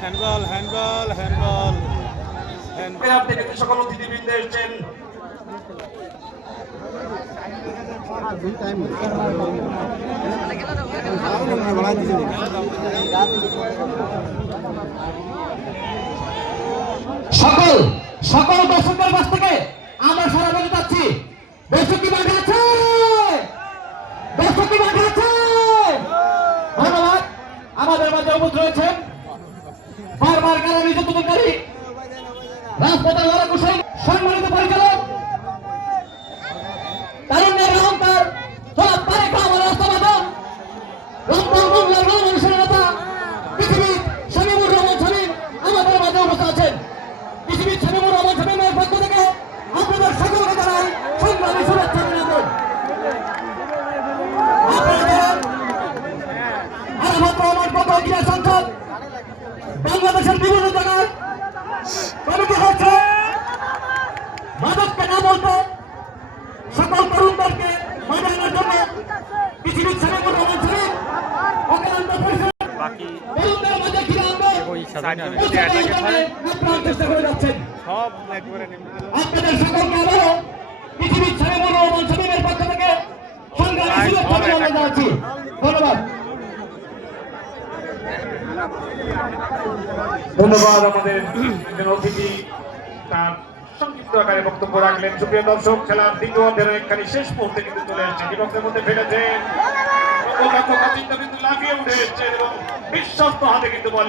Handball handball handball থেকে সকল অতিথিবৃন্দ এসেছেন। সকল সকল দর্শকদের কাছ থেকে আমরা সারা বলে যাচ্ছি, দর্শক কি মাঠে আছে, দর্শক কি মাঠে আছে। ধন্যবাদ। আমাদের মাঝে উপস্থিত রয়েছেন বারবার কারা নির্যাতনকারী রাজপথের লড়াকু সম্মানিত পরিচালক তারুণ্যের অহংকার জনাব তারেক রহমান রাষ্ট্রবাদক রংপুর মংলার গণমানুষের নেতা পৃথিবীর শামীমুর রহমান শামীম আমাদের মাঝে উপস্থিত আছেন। পৃথিবীর শামীমুর রহমান শামীমের পক্ষ থেকে আপনাদের সকলকে জানাই সংগ্রামী শুভেচ্ছা অভিনন্দন। সংসদ বাংলাদেশের বিভিন্ন জায়গায় কমিটি হচ্ছে মাদককে না বলতে সকল তরুণদেরকে মাঝে আনার জন্য পৃথিবীর শামীমুর রহমান শামীম অক্লান্ত পরিশ্রম তরুণদের মাঝে ফিরে আনবে চেষ্টা করে যাচ্ছেন। আপনাদের সকলকে আবারও পৃথিবীর শামীমুর রহমান শামীমের পক্ষ থেকে সংগ্রামী শুভেচ্ছা অভিনন্দন জানাচ্ছি। ধন্যবাদ। ধন্যবাদ। আমাদের একজন অতিথি তার সংক্ষিপ্ত আকারে বক্তব্য রাখলেন। সুপ্রিয় দর্শক, খেলার দ্বিতীয় অধ্যায়ের একখানি শেষ মুহূর্তে কিন্তু চলে আসছে, বিপক্ষের মধ্যে ফেলেছে লাফিয়ে উঠে এসছে এবং বিশ্বস্ত হাতে কিন্তু বল